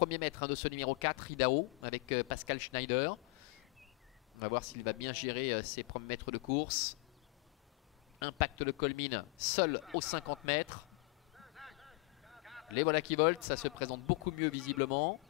premier mètre de ce numéro 4, Idaho, avec Pascal Schneider. On va voir s'il va bien gérer ses premiers mètres de course. Impact le Colmine, seul aux 50 mètres. Les voilà qui volent, ça se présente beaucoup mieux visiblement.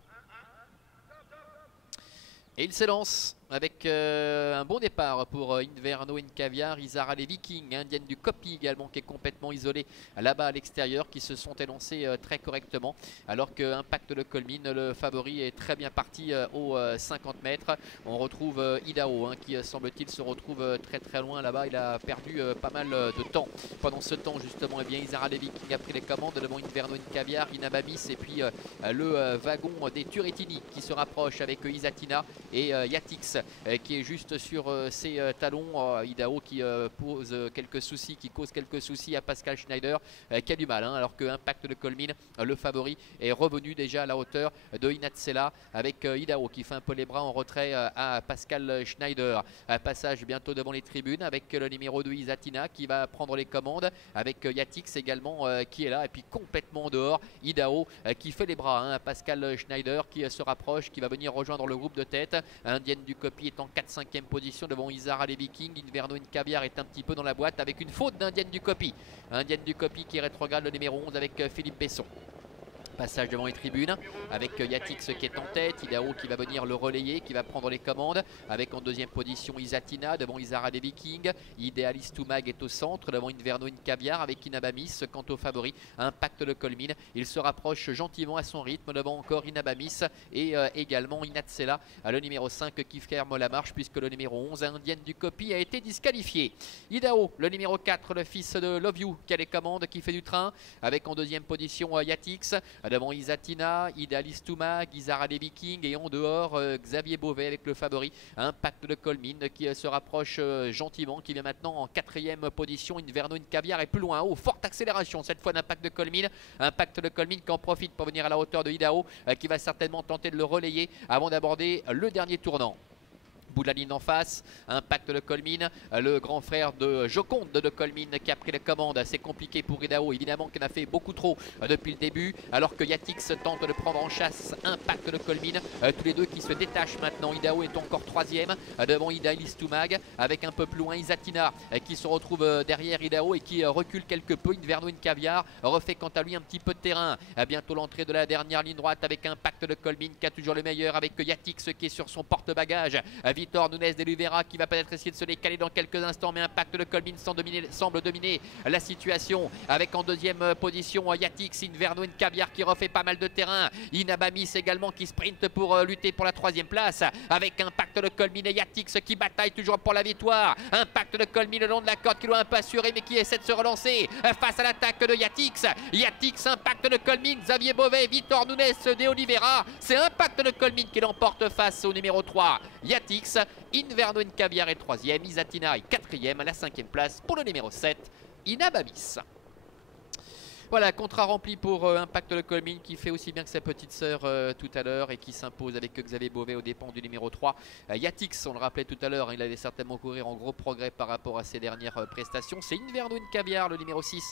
Et il s'élance avec un bon départ pour Inverno Caviar, Isara les Vikings, indienne du Copy également qui est complètement isolée là-bas à l'extérieur, qui se sont élancés très correctement. Alors que Impact le Colmine, le favori, est très bien parti aux 50 mètres. On retrouve Idaho qui semble-t-il se retrouve très loin là-bas. Il a perdu pas mal de temps. Pendant ce temps justement, eh bien, Isara les Vikings a pris les commandes devant Inverno Caviar, Inababis et puis le wagon des Turetini qui se rapproche avec Isatina et Yatix qui est juste sur ses talons. Idaho qui pose quelques soucis, qui cause quelques soucis à Pascal Schneider qui a du mal, alors que Impact de Colmine, le favori, est revenu déjà à la hauteur de Inatsela avec Idaho qui fait un peu les bras en retrait à Pascal Schneider. Passage bientôt devant les tribunes avec le numéro 2 Isatina qui va prendre les commandes, avec Yatix également qui est là, et puis complètement dehors Idaho qui fait les bras à Pascal Schneider qui se rapproche, qui va venir rejoindre le groupe de tête. Indienne du Copy est en 4-5e position devant Isara les Vikings. Inverno Caviar est un petit peu dans la boîte avec une faute d'Indienne du Copy. Indienne du Copy qui rétrograde le numéro 11 avec Philippe Besson. Passage devant les tribunes avec Yatix qui est en tête, Idaho qui va venir le relayer, qui va prendre les commandes, avec en deuxième position Isatina devant Isara des Vikings. Idealist Toumag est au centre devant Inverno Caviar avec Inabamis. Quant au favori, Impact le Colmine, il se rapproche gentiment à son rythme devant encore Inabamis et également Inatsela, le numéro 5 qui ferme la marche puisque le numéro 11 Indienne du Copy a été disqualifié. Idaho, le numéro 4, le fils de Love You qui a les commandes, qui fait du train, avec en deuxième position Yatix devant Isatina, Idealist Toumag, Isara des Vikings et en dehors Xavier Beauvais avec le favori Impact de Colmine qui se rapproche gentiment, qui vient maintenant en 4e position. Inverno Caviar est plus loin, haut, forte accélération cette fois d'Impact de Colmine. Impact de Colmine qui en profite pour venir à la hauteur de Idaho qui va certainement tenter de le relayer avant d'aborder le dernier tournant. Bout de la ligne en face, Impact de Colmine, le grand frère de Joconde de Colmine qui a pris les commandes. C'est compliqué pour Idaho, évidemment, qui en a fait beaucoup trop depuis le début, alors que Yatix tente de prendre en chasse Impact de Colmine. Tous les deux qui se détachent maintenant. Idaho est encore 3e devant Idealist Toumag, avec un peu plus loin Isatina qui se retrouve derrière Idaho et qui recule quelque peu. Inverno Caviar refait quant à lui un petit peu de terrain. Bientôt l'entrée de la dernière ligne droite avec Impact de Colmine qui a toujours le meilleur, avec Yatix qui est sur son porte-bagages. Vitor Nunes de Luvera qui va peut-être essayer de se décaler dans quelques instants, mais Impact de Colmine semble dominer la situation avec en deuxième position Yatix. Inverno Caviar qui refait pas mal de terrain. Inabamis également qui sprinte pour lutter pour la 3e place, avec Impact de Colmine et Yatix qui bataille toujours pour la victoire. Impact de Colmine le long de la corde qui doit un peu assurer mais qui essaie de se relancer face à l'attaque de Yatix. Yatix, Impact de Colmine, Xavier Beauvais, Vitor Nunes de Oliveira. C'est Impact de Colmine qui l'emporte face au numéro 3 Yatix. Inverno Caviar est 3e, Isatina est 4e, à la 5e place pour le numéro 7 Inabamis. Voilà, contrat rempli pour Impact de Colmine qui fait aussi bien que sa petite sœur tout à l'heure et qui s'impose avec Xavier Beauvais aux dépens du numéro 3. Yatix, on le rappelait tout à l'heure, il allait certainement courir en gros progrès par rapport à ses dernières prestations. C'est Inverno Caviar, le numéro 6,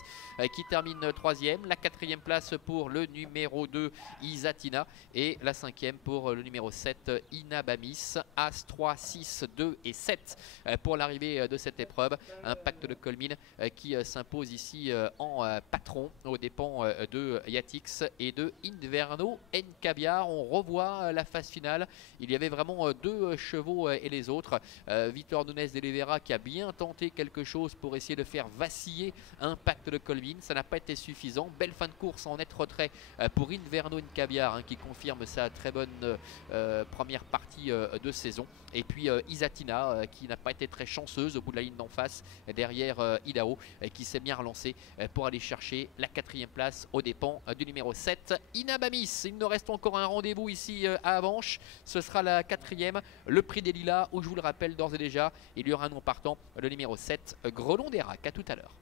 qui termine 3e. La 4e place pour le numéro 2, Isatina. Et la 5e pour le numéro 7, Inabamis. As 3, 6, 2 et 7 pour l'arrivée de cette épreuve. Impact de Colmine qui s'impose ici en patron aux dépens de Yatix et de Inverno Caviar. On revoit la phase finale. Il y avait vraiment deux chevaux et les autres. Vitor Nunes de Levera qui a bien tenté quelque chose pour essayer de faire vaciller Impact de Colmine. Ça n'a pas été suffisant. Belle fin de course en net retrait pour Inverno Caviar qui confirme sa très bonne première partie de saison. Et puis Isatina qui n'a pas été très chanceuse au bout de la ligne d'en face derrière Idaho qui s'est bien relancé pour aller chercher la 4e place aux dépens du numéro 7 Inabamis. Il nous reste encore un rendez-vous ici à Avenches. Ce sera la 4e, le prix des Lilas, où je vous le rappelle d'ores et déjà, il y aura un nom partant, le numéro 7 Grelon d'Erac. À tout à l'heure.